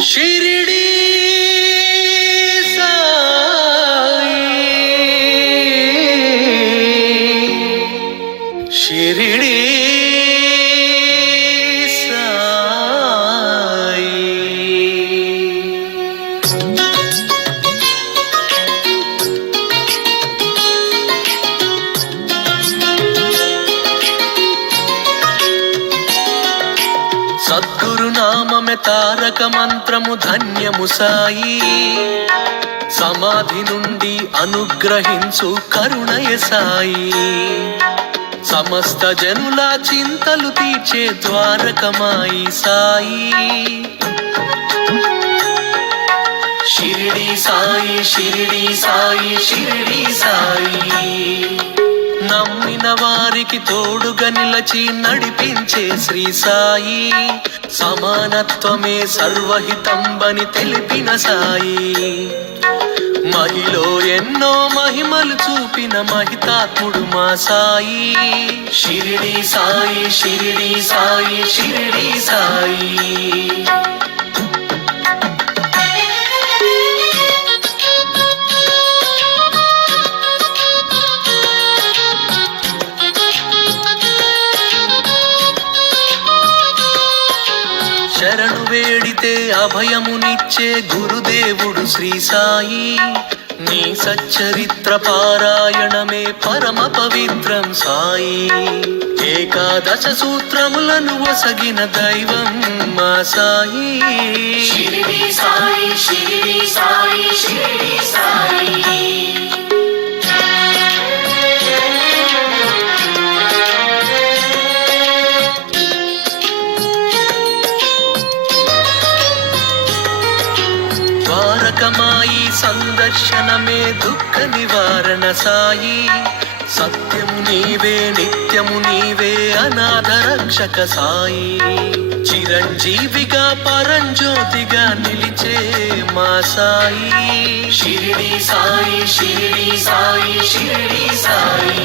शिरडी साई शिरडी साई సద్గురునామమే తారక మంత్రము ధన్యము సాయి సమాధి నుండి అనుగ్రహించు కరుణయ సాయి సమస్త జనుల చింతలు తీర్చే ద్వారకమాయి సాయి షిరిడి సాయి షిరిడి సాయి షిరిడి సాయి నమ్మిన వారికి తోడుగా నిలచి నడిపించే శ్రీ సాయి సమానత్వమే సర్వహితంబని తెలిపిన సాయి మహిలో ఎన్నో మహిమలు చూపిన మహితాత్ముడు మా సాయి షిరిడి సాయి షిరిడి సాయి షిరిడి సాయి శరణు వేడితే అభయమునిచ్చే గురుదేవుడు శ్రీ సాయి నీ సచ్చరిత్ర పారాయణమే పరమ పవిత్రం సాయి ఏకాదశ సూత్రములను వసగిన దైవం మా సాయి షిరిడి సాయి షిరిడి సాయి షిరిడి సాయి ద్వారకమాయి సందర్శనమే దుఃఖ నివారణ సాయి సత్యము నీవే నిత్యము నీవే అనాథ రక్షక సాయి చిరంజీవిగా పరంజ్యోతిగా నిలిచే మా సాయి షిరిడి సాయి షిరిడి సాయి షిరిడి సాయి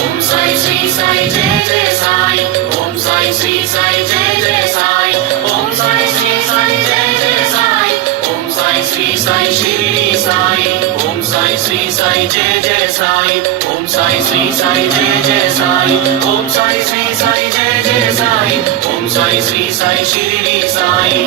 ఓం సాయి శ్రీ సాయి జయ జయ సాయి ఓం సాయి శ్రీ సాయి జయ జయ సాయి ఓం సాయి శ్రీ సాయి జయ జయ సాయి ఓం సాయి శ్రీ సాయి షిరిడి సాయి ఓం సాయి శ్రీ సాయి జయ జయ సాయి ఓం సాయి శ్రీ సాయి జయ జయ సాయి ఓం సాయి శ్రీ సాయి జయ జయ సాయి ఓం సాయి శ్రీ సాయి షిరిడి సాయి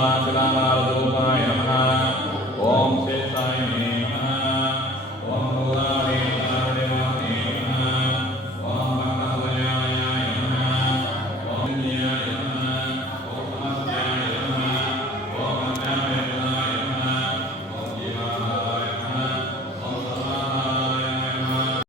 शिलामालरूपाय नमः। ओम शेषाय नमः। ओम भूलादेवाय नमः। ओम भक्तवल्याय नमः। ओम न्याय नमः। ओम समस्याय नमः। ओम अज्ञानाय नमः। ओम जीवाय नमः। ओम समाधाय नमः।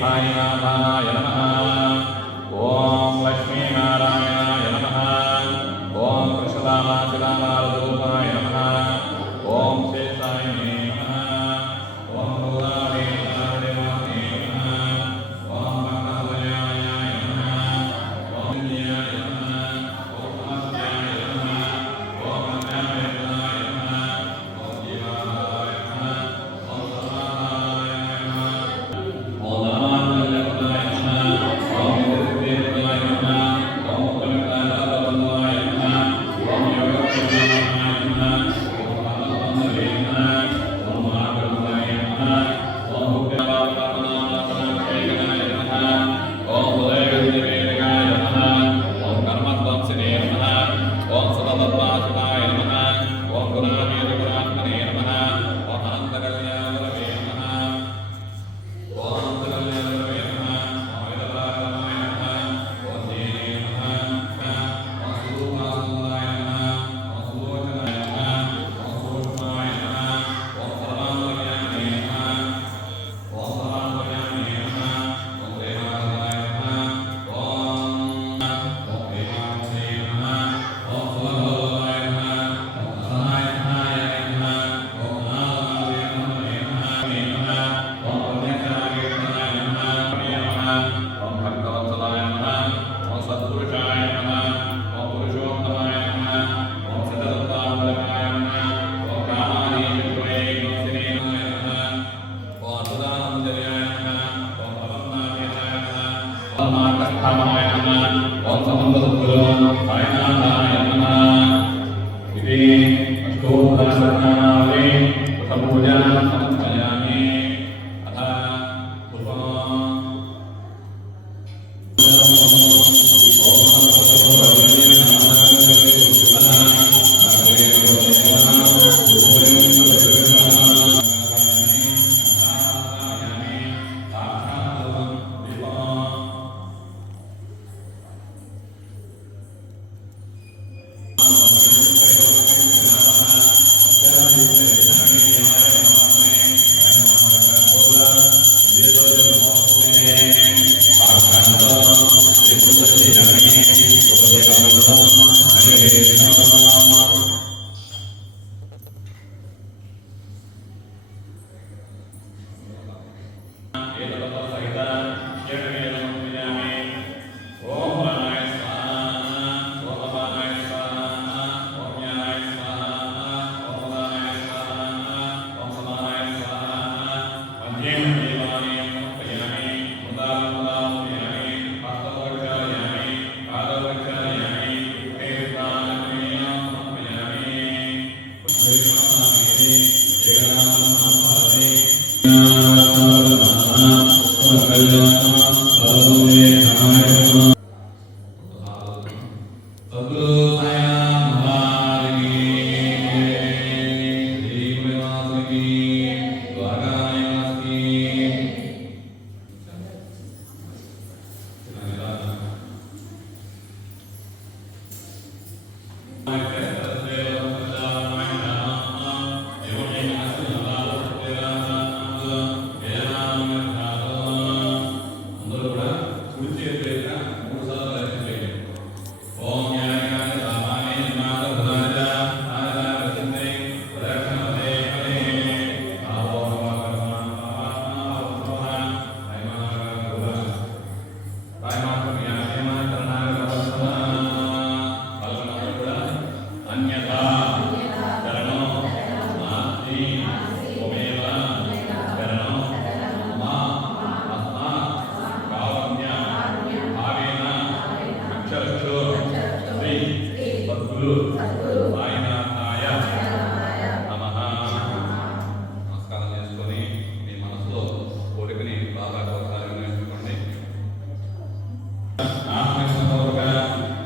साईनाथाय नमः। ओम लक्ष्मीनारायणाय नमः। ओम कृष्णदामाशिलामालरूपाय नमः। ओम शेषाय नमः। ओम भूलादेवाय नमः। ओम भक्तवल्याय नमः। ओम न्याय नमः। ओम समस्याय नमः। ओम अज्ञानाय नमः। ओम जीवाय नमः। ओम समाधाय नमः। ओम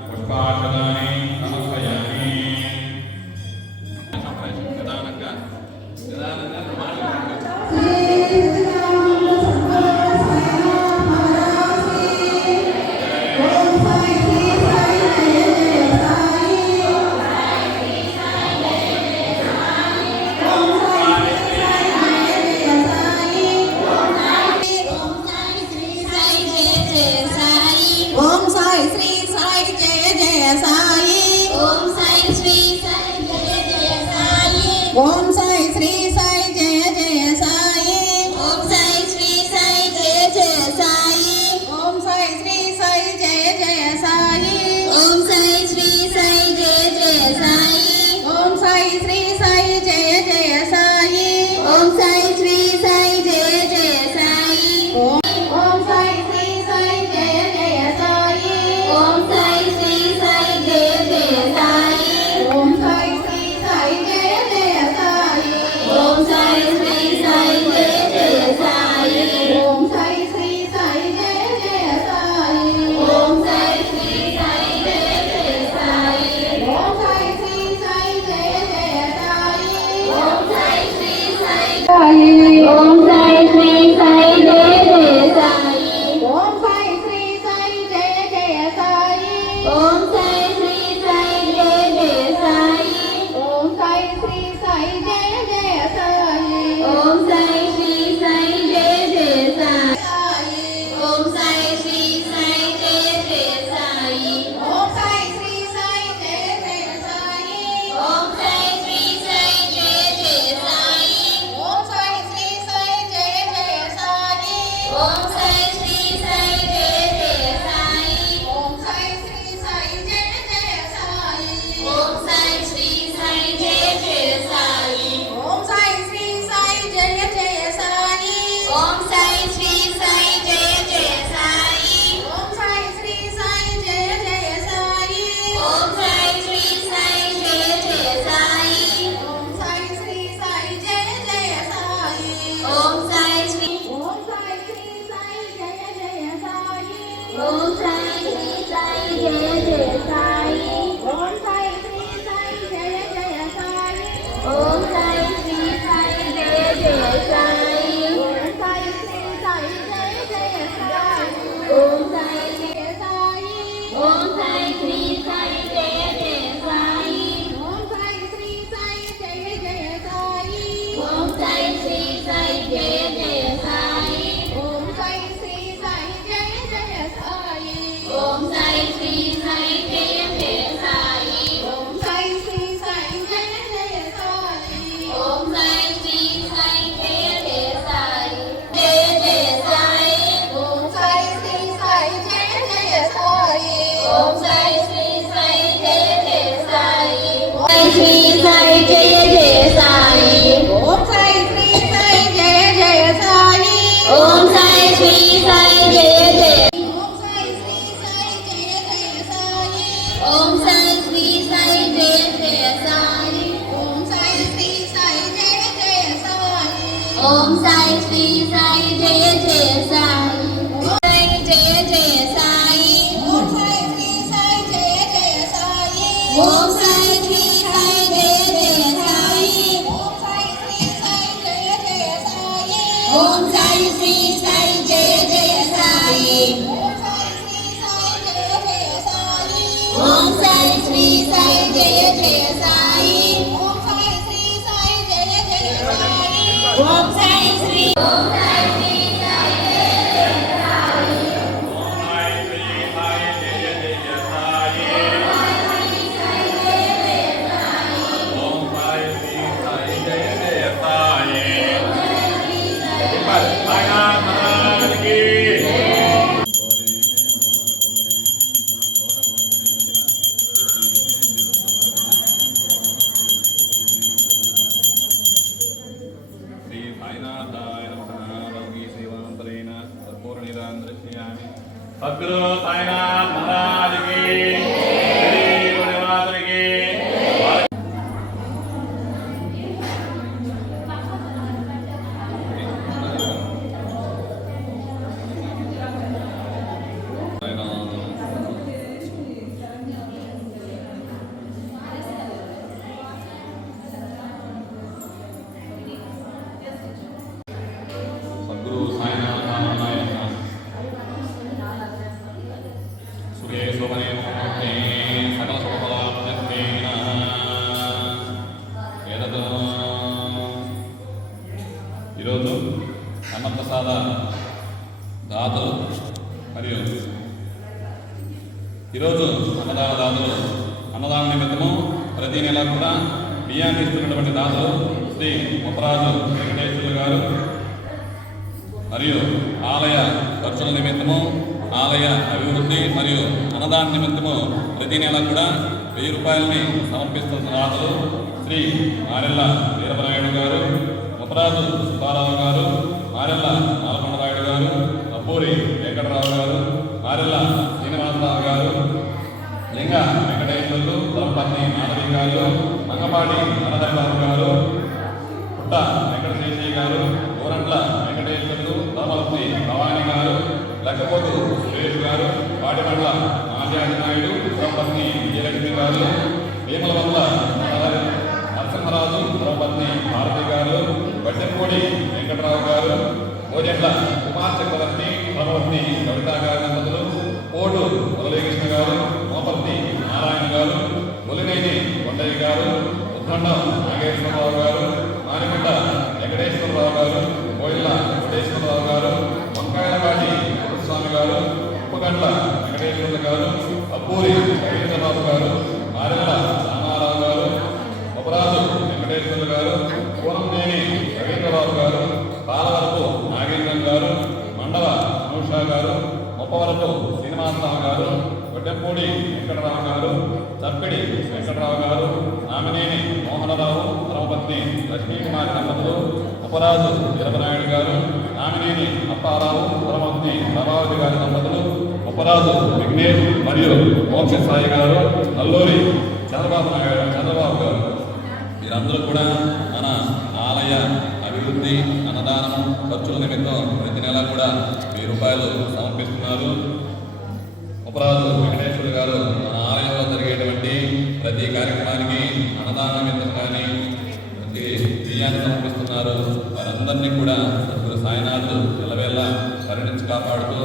పుష్పాక్షదాని సమర్పయామి. నిదానంగా ఓం సాయి శ్రీ సాయి జయ జయ సాయి. ఓం సాయి శ్రీ సాయి జయ జయ సాయి. ఓం సాయి శ్రీ సాయి జయ జయ సాయి. ఓం సాయి శ్రీ సాయి జయ జయ సాయి. ఓం సాయి శ్రీ సాయి జయ జయ సాయి. ఓం సాయి శ్రీ సాయి జయ జయ సాయి. ఓం సాయి శ్రీ సాయి జయ జయ సాయి. ఓం సాయి శ్రీ సాయి జయ జయ సాయి. ఓం సాయి శ్రీ సాయి జయ జయ సాయి. ఓం సాయి శ్రీ సాయి జయ జయ సాయి. ఓం సాయి శ్రీ సాయి జయ జయ సాయి. ఓం సాయి శ్రీ సాయి జయ జయ సాయి. ఓం సాయి శ్రీ సాయి జయ జయ సాయి. ఓం సాయి శ్రీ సాయి జయ జయ సాయి. ఓం సాయి శ్రీ సాయి జయ జయ సాయి. ఓం సాయి శ్రీ సాయి ఓం సాయి శ్రీ సాయి జయ జయ సాయి. ఓం సాయి శ్రీ సాయి జయ జయ సాయి. ఓం సాయి శ్రీ సాయి జయ జయ సాయి. ఓం సాయి శ్రీ సాయి జయ జయ సాయి. ఓం సాయి శ్రీ సాయి జయ జయ సాయి. ఓం సాయి శ్రీ సాయి జయ జయ సాయి. ఓం సాయి శ్రీ సాయి జయ జయ సాయి. ఓం సాయి శ్రీ సాయి జయ జయ సాయి. ఓం సాయి శ్రీ సాయి జయ జయ సాయి. ఓం సాయి శ్రీ సాయి జయ జయ సాయి. ఓం సాయి శ్రీ సాయి జయ జయ సాయి. ఓం సాయి శ్రీ సాయి జయ జయ సాయి. ఓం సాయి శ్రీ సాయి జయ జయ సాయి. ఓం సాయి శ్రీ సాయి జయ జయ సాయి. ఓం సాయి శ్రీ సాయి జయ జయ సాయి. ఓం సాయి శ్రీ సాయి జయ జయ సాయి. ఓం సాయి శ్రీ సాయి జయ జయ సాయి. ఓం సాయి శ్రీ ఓం సాయి శ్రీ సాయి జయ జయ సాయి. ఓం సాయి శ్రీ సాయి జయ జయ సాయి. ఓం సాయి శ్రీ సాయి జయ జయ సాయి. ఓం సాయి శ్రీ సాయి జయ జయ సాయి. ఓం సాయి శ్రీ సాయి జయ జయ సాయి. ఓం సాయి జయ సాయి. ఓం సాయి శ్రీ సాయి జయ జయ సాయి. ఓం సాయి శ్రీ సాయి జయ జయ సాయి. ఓం సాయి శ్రీ సాయి జయ జయ సాయి. ఓం సాయి శ్రీ సాయి జయ జయ సాయి. ఓం సాయి శ్రీ సాయి జయ జయ సాయి. ఓం సాయి శ్రీ సాయి జయ జయ సాయి. ఓం సాయి శ్రీ సాయి జయ జయ సాయి. జయ జయ సాయి. ఓం సాయి శ్రీ సాయి జయ జయ సాయి. ఓం సాయి శ్రీ సాయి జయ జయ సాయి. ఓం శ్రీ సాయి జయ జయ సాయి. ఓం సాయి శ్రీ సాయి జయ జయ సాయి. ఓం సాయి శ్రీ సాయి జయ జయ. ఓం సాయి శ్రీ సాయి జయ జయ సాయి. ఓం సాయి శ్రీ సాయి జయ జయ సాయి. ఓం సాయి శ్రీ సాయి జయ జయ సాయి. సాయి జయ జయ సాయి. ఓం సాయి శ్రీ సాయి జయ జయ సాయి. ఓం సాయి శ్రీ సాయి జయ జయ సాయి. ఓం సాయి శ్రీ సాయి జయ జయ సాయి. ఓం సాయి శ్రీ సాయి జయ జయ సాయి. ఓం సాయి శ్రీ సాయి జయ జయ సాయి. ఓం సాయి శ్రీ ఓం సాయి శ్రీ సాయి జయ జయ సాయి. ఓం సాయి శ్రీ సాయి జయ జయ సాయి. ఓం సాయి శ్రీ సాయి జయ జయ సాయి. సాయినాథ్ మహారాజ్కి శ్రీ సాయినాథాయ నమః. భగవీ సేవాంతరేణ సంపూర్ణిదాం దర్శయామి. సద్గురు సాయినాథ్ మహారాజ్కి శ్రీ గురునాథునికి ఈరోజు అన్నప్రసాద దాతలు మరియు ఈరోజు అన్నదాన దాతలు అన్నదాన నిమిత్తము ప్రతి నెల కూడా బియ్యాన్ని ఇస్తున్నటువంటి దాతలు శ్రీ ముప్పరాజు వెంకటేశ్వర్లు గారు మరియు ఆలయ ఖర్చుల నిమిత్తము ఆలయ అభివృద్ధి మరియు అన్నదాన నిమిత్తము ప్రతి నెల కూడా 1000 రూపాయలని సమర్పిస్తున్న దాతలు శ్రీ మారెల్ల వీరపనాయుడు గారు, ముప్పరాజు సుబ్బారావు గారు, మారెల్ల నాలకొండరాయుడు గారు, అబ్బూరి వెంకటరావు గారు, మారెల్ల శ్రీనివాసరావు గారు, లింగ వెంకటేశ్వర్లు, ధర్మపత్ని మాధవి గారు, మంగపాటి అన్నదబాబు గారు, పుట్ట వెంకటశేషయ్య గారు, ఊరంట్ల వెంకటేశ్వర్లు, ధర్మపత్ని భవాని గారు, లక్కపోతు సురేష్ గారు, పాటిమండల మాల్యాది నాయుడు, ధర్మపత్ని విజయలక్ష్మి గారు, భీమలవల్ల నరసింహరాజు, ధర్మపత్ని భారతి గారు, గడ్డెంపూడి వెంకటరావు గారు, భోజండ్ల కుమార్ చక్రవర్తి, ధర్మపత్ని కవిత గారి దంపతులు, కోడు మురళీకృష్ణ గారు, మోపర్తి నారాయణ గారు, ములినేని కొండయ్య గారు, ఉద్దండం నాగేశ్వరరావు గారు, మారిమిట్ట వెంకటేశ్వరరావు గారు, కోయిల్ల కోటేశ్వరరావు గారు, వంకాయలపాటి స్వామి గారు, ఉప్పగండ్ల వెంకటేశ్వర్లు గారు, అబ్బూరి రవీంద్రబాబు గారు, మారెల్ల రామారావు గారు, ముప్పరాజు వెంకటేశ్వర్లు గారు, పూనంనేని రవీంద్రబాబు గారు, పాలవరపు నాగేంద్రం గారు, మండవ అనూష గారు, ముప్పవరపు శ్రీనివాసరావు గారు, గొడ్డెంపూడి వెంకటరావు గారు, చప్పిడి వెంకటరావు గారు, నామినేని మోహనరావు, ధర్మపత్ని లక్ష్మీకుమారి దంపతులు, ఉపరాజు వీరపనాయుడు గారు, నామినేని అప్పారావు, ధర్మపత్ని ప్రభావతి గారి దంపతులు, ఉపరాజు విఘ్నేష్ మరియు మోక్ష సాయి గారు, నల్లూరి చంద్రబాబు గారు, వీరందరూ కూడా మన ఆలయ అభివృద్ధి అన్నదానం ఖర్చుల నిమిత్తం ప్రతి నెల కూడా 1000 రూపాయలు సమర్పిస్తున్నారు. ఉపరాజు వెంకటేశ్వర గారు మన ఆలయంలో జరిగేటువంటి ప్రతి కార్యక్రమానికి అన్నదాన నిమిత్తం కానీ బియ్యాన్ని సమర్పిస్తున్నారు. వారందరినీ కూడా సద్గురు సాయినాథులు ఎల్లవేళ పరిణించి కాపాడుతూ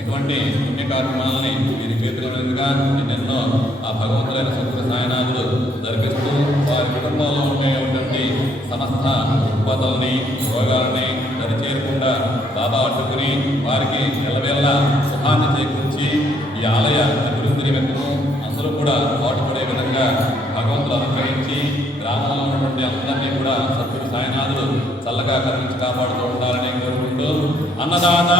ఇటువంటి పుణ్య కార్యక్రమాలని వీరి చేతుల మీదుగా ఎన్నెన్నో ఆ భగవంతులైన సద్గురు సాయినాథులు జరిపిస్తూ వారి కుటుంబంలో ఉండేటువంటి సమస్త రుగ్మతల్ని రోగాలని దరిచేరకుండా బాబా అడ్డుకుని వారికి ఎల్లవేళ సుఖాన్ని చేకూర్చి ఈ ఆలయ అభివృద్ధి నిమిత్తము అందరూ కూడా పాటుపడే విధంగా భగవంతులు అనుగ్రహించి గ్రామంలో ఉన్నటువంటి అందరినీ కూడా సద్గురు సాయినాథులు చల్లగా కరుణించి కాపాడుతూ ఉండాలని కోరుకుంటూ అన్నదాత